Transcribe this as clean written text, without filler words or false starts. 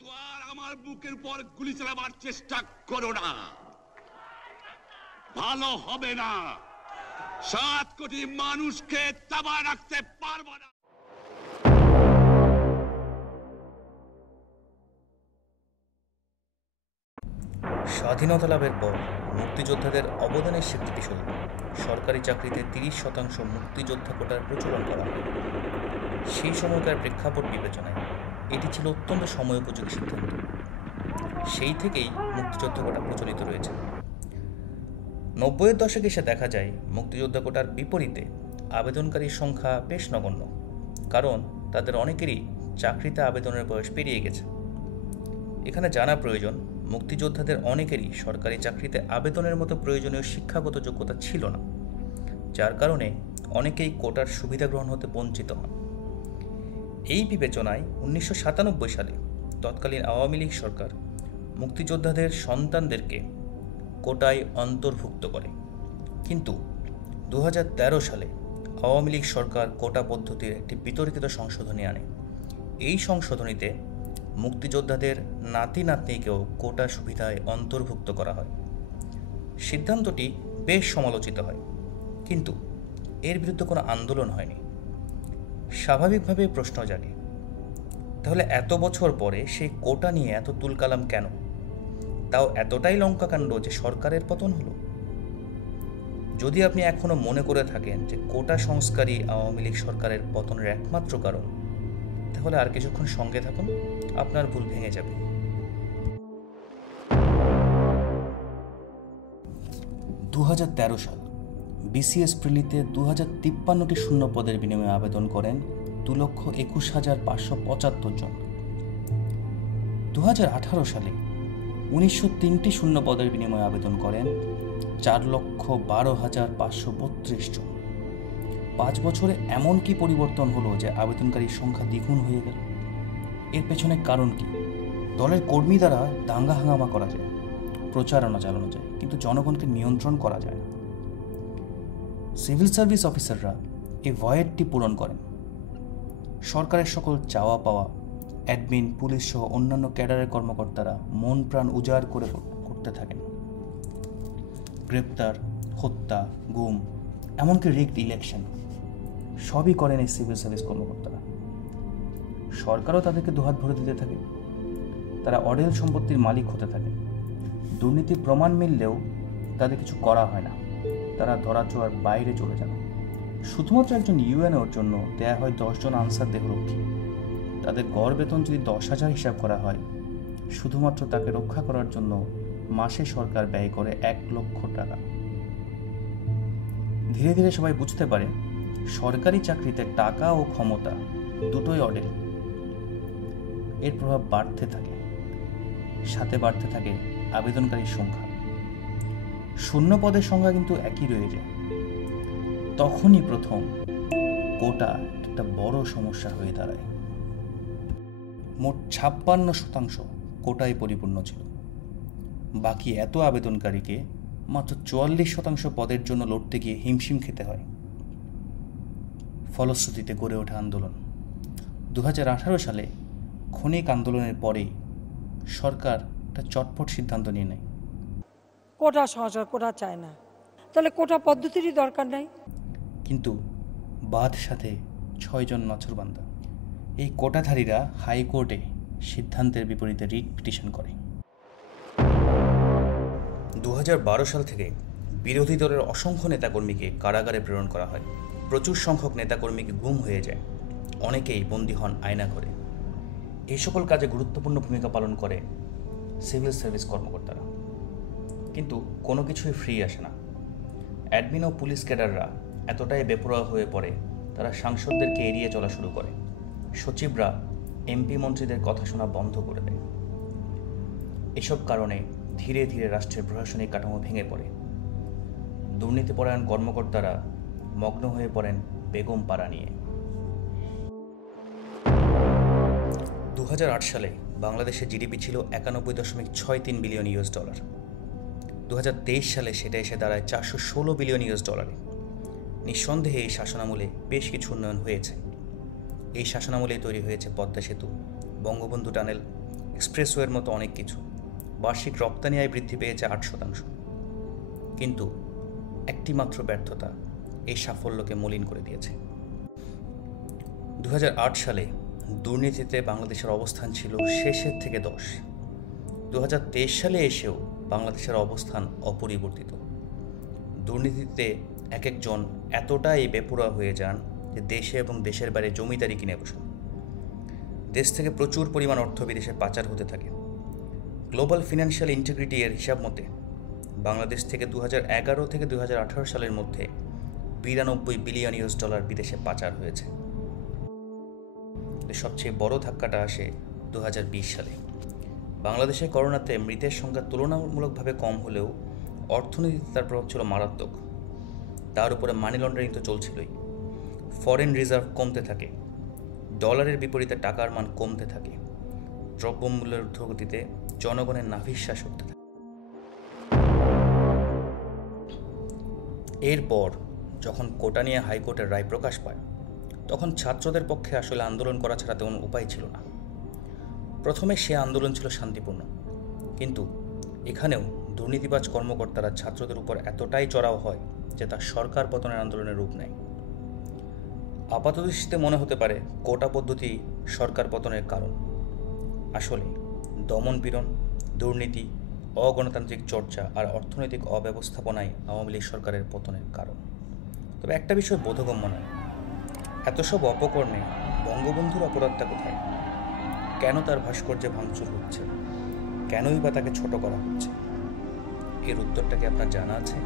কিন্তু আর আমার বুকের উপর গুলি চালাবার চেষ্টা করো না, ভালো হবে না। 7 কোটি মানুষকে তাবায় রাখতে পারবো না। স্বাধীনতা লাভের পর মুক্তিযোদ্ধাদের অবদানের স্বীকৃতিস্বরূপ সরকারি চাকরিতে 30% মুক্তিযোদ্ধা কোটার প্রচলন করা হয়। সেই সময়কার প্রেক্ষাপট বিবেচনায় এটি ছিল অত্যন্ত সময়োপযোগী সিদ্ধান্ত। সেই থেকেই মুক্তিযোদ্ধা কোটা প্রচলিত রয়েছে। 90-এর দশকে এসে দেখা যায় মুক্তিযোদ্ধা কোটার বিপরীতে আবেদনকারীর সংখ্যা বেশ নগণ্য, কারণ তাদের অনেকেরই চাকরিতে আবেদনের বয়স পেরিয়ে গেছে। এখানে জানা প্রয়োজন, মুক্তিযোদ্ধাদের অনেকেরই সরকারি চাকরিতে আবেদনের মতো প্রয়োজনীয় শিক্ষাগত যোগ্যতা ছিল না, যার কারণে অনেকেই কোটার সুবিধা গ্রহণ হতে বঞ্চিত হন। এই বিবেচনায় 1997 সালে তৎকালীন আওয়ামী লীগ সরকার মুক্তিযোদ্ধাদের সন্তানদেরকে কোটায় অন্তর্ভুক্ত করে। কিন্তু 2013 সালে আওয়ামী লীগ সরকার কোটা পদ্ধতির একটি বিতর্কিত সংশোধনী আনে। এই সংশোধনীতে মুক্তিযোদ্ধাদের নাতি নাতনিকেও কোটা সুবিধায় অন্তর্ভুক্ত করা হয়। সিদ্ধান্তটি বেশ সমালোচিত হয়, কিন্তু এর বিরুদ্ধে কোনো আন্দোলন হয়নি। স্বাভাবিকভাবে প্রশ্ন জাগে, তাহলে এত বছর পরে সেই কোটা নিয়ে এত তুলকালাম কেন? তাও এতটাই লঙ্কাকাণ্ড যে সরকারের পতন হলো? যদি আপনি এখনো মনে করে থাকেন যে কোটা সংস্কারই আওয়ামী লীগ সরকারের পতনের একমাত্র কারণ, তাহলে আর কিছুক্ষণ সঙ্গে থাকুন, আপনার ভুল ভেঙে যাবে। 2013 সাল বিসিএস প্রিলিতে 2053টি শূন্য পদের বিনিময়ে আবেদন করেন 2,21,575 জন। 2018 সালে 1903টি শূন্য পদের বিনিময়ে আবেদন করেন 4,12,532 জন। 5 বছরে এমন কি পরিবর্তন হলো যে আবেদনকারীর সংখ্যা দ্বিগুণ হয়ে গেল? এর পেছনে কারণ কি? দলের কর্মী দ্বারা দাঙ্গা হাঙ্গামা করা যায়, প্রচারণা চালানো যায়, কিন্তু জনগণকে নিয়ন্ত্রণ করা যায় না। সিভিল সার্ভিস অফিসাররা এই ভয়েডটি পূরণ করেন। সরকারের সকল চাওয়া পাওয়া, অ্যাডমিন, পুলিশ সহ অন্যান্য ক্যাডারের কর্মকর্তারা মন প্রাণ উজাড় করে করতে থাকেন। গ্রেপ্তার, হত্যা, গুম, এমনকি রিগড ইলেকশন সবই করেন এই সিভিল সার্ভিস কর্মকর্তারা। সরকারও তাদেরকে দুহাত ভরে দিতে থাকে। তারা অঢেল সম্পত্তির মালিক হতে থাকে। দুর্নীতির প্রমাণ মিললেও তাদের কিছু করা হয় না, তারা ধরাছোঁয়ার বাইরে চলে যান। শুধুমাত্র একজন ইউএনওর জন্য দেয়া হয় 10 জন আনসার দেহরক্ষী। তাদের গড় বেতন যদি 10,000 হিসাব করা হয়, শুধুমাত্র তাকে রক্ষা করার জন্য মাসে সরকার ব্যয় করে 1 লক্ষ টাকা। ধীরে ধীরে সবাই বুঝতে পারে সরকারি চাকরিতে টাকা ও ক্ষমতা দুটোই অঢেল। এর প্রভাব বাড়তে থাকে, সাথে বাড়তে থাকে আবেদনকারীর সংখ্যা। শূন্য পদের সংখ্যা কিন্তু একই রয়ে যায়। তখনই প্রথম কোটা একটা বড় সমস্যা হয়ে দাঁড়ায়। মোট 56% কোটায় পরিপূর্ণ ছিল। বাকি এত আবেদনকারীকে মাত্র 44% পদের জন্য লড়তে গিয়ে হিমশিম খেতে হয়। ফলশ্রুতিতে গড়ে ওঠে আন্দোলন। 2018 সালে ক্ষণিক আন্দোলনের পরেই সরকার একটা চটপট সিদ্ধান্ত নিয়ে নেয়, কোটা সংস্কার, কোটা চায় না, তাহলে কোটা পদ্ধতিরই দরকার নাই। কিন্তু বাদ সাথে 6 জন নছরবান্দা। এই কোটাধারীরা হাইকোর্টে সিদ্ধান্তের বিপরীতে রিট পিটিশন করে। 2012 সাল থেকে বিরোধী দলের অসংখ্য নেতাকর্মীকে কারাগারে প্রেরণ করা হয়। প্রচুর সংখ্যক নেতাকর্মীকে গুম হয়ে যায়, অনেকেই বন্দী হন আয়নাঘরে। এই সকল কাজে গুরুত্বপূর্ণ ভূমিকা পালন করে সিভিল সার্ভিস কর্মকর্তারা। কিন্তু কোনো কিছুই ফ্রি আসে না। অ্যাডমিন ও পুলিশ ক্যাডাররা এতটাই বেপরোয়া হয়ে পড়ে, তারা সাংসদদেরকে এড়িয়ে চলা শুরু করে। সচিবরা এমপি মন্ত্রীদের কথা শোনা বন্ধ করে দেয়। এসব কারণে ধীরে ধীরে রাষ্ট্রের প্রশাসনিক কাঠামো ভেঙে পড়ে। দুর্নীতিপরায়ণ কর্মকর্তারা মগ্ন হয়ে পড়েন বেগম পাড়া নিয়ে। 2008 সালে বাংলাদেশের জিডিপি ছিল $91.63 বিলিয়ন। 2023 সালে সেটা এসে দাঁড়ায় $416 বিলিয়ন। নিঃসন্দেহে এই শাসনামলে বেশ কিছু উন্নয়ন হয়েছে। এই শাসনামলে তৈরি হয়েছে পদ্মা সেতু, বঙ্গবন্ধু টানেল, এক্সপ্রেসওয়ের মতো অনেক কিছু। বার্ষিক রপ্তানি আয় বৃদ্ধি পেয়েছে 8%। কিন্তু একটি মাত্র ব্যর্থতা এই সাফল্যকে মলিন করে দিয়েছে। 2008 সালে দুর্নীতিতে বাংলাদেশের অবস্থান ছিল শেষের থেকে 10। 2023 সালে এসেও বাংলাদেশের অবস্থান অপরিবর্তিত। দুর্নীতিতে এক একজন এতটাই বেপরোয়া হয়ে যান যে দেশে এবং দেশের বাইরে জমিদারি কিনে বসেন। দেশ থেকে প্রচুর পরিমাণ অর্থ বিদেশে পাচার হতে থাকে। গ্লোবাল ফিনান্সিয়াল ইন্টিগ্রিটি এর হিসাব মতে বাংলাদেশ থেকে 2011 থেকে 2018 সালের মধ্যে 92 বিলিয়ন ইউএস ডলার বিদেশে পাচার হয়েছে। সবচেয়ে বড় ধাক্কাটা আসে 2020 সালে। বাংলাদেশে করোনাতে মৃতের সংখ্যা তুলনামূলকভাবে কম হলেও অর্থনীতিতে তার প্রভাব ছিল মারাত্মক। তার উপরে মানি লন্ডারিং তো চলছিলই। ফরেন রিজার্ভ কমতে থাকে, ডলারের বিপরীতে টাকার মান কমতে থাকে, দ্রব্যমূল্যের ঊর্ধ্বগতিতে জনগণের নাভিশ্বাস হতে থাকে। এরপর যখন কোটা নিয়ে হাইকোর্টের রায় প্রকাশ পায়, তখন ছাত্রদের পক্ষে আসলে আন্দোলন করা ছাড়া তেমন উপায় ছিল না। প্রথমে সে আন্দোলন ছিল শান্তিপূর্ণ, কিন্তু এখানেও দুর্নীতিবাজ কর্মকর্তারা ছাত্রদের উপর এতটাই চড়াও হয় যে তা সরকার পতনের আন্দোলনের রূপ নেয়। আপাতদৃষ্টিতে মনে হতে পারে কোটা পদ্ধতি সরকার পতনের কারণ। আসলে দমনপীড়ন, দুর্নীতি, অগণতান্ত্রিক চর্চা আর অর্থনৈতিক অব্যবস্থাপনাই আওয়ামী লীগ সরকারের পতনের কারণ। তবে একটা বিষয় বোধগম্য নয়, এত সব অপকর্মে বঙ্গবন্ধুর অপরাধটা কোথায়? কেন তার ভাস্কর্যে ভাঙচুর হচ্ছে? কেনই বা তাকে ছোট করা হচ্ছে? এর উত্তরটা কি আপনার জানা আছে?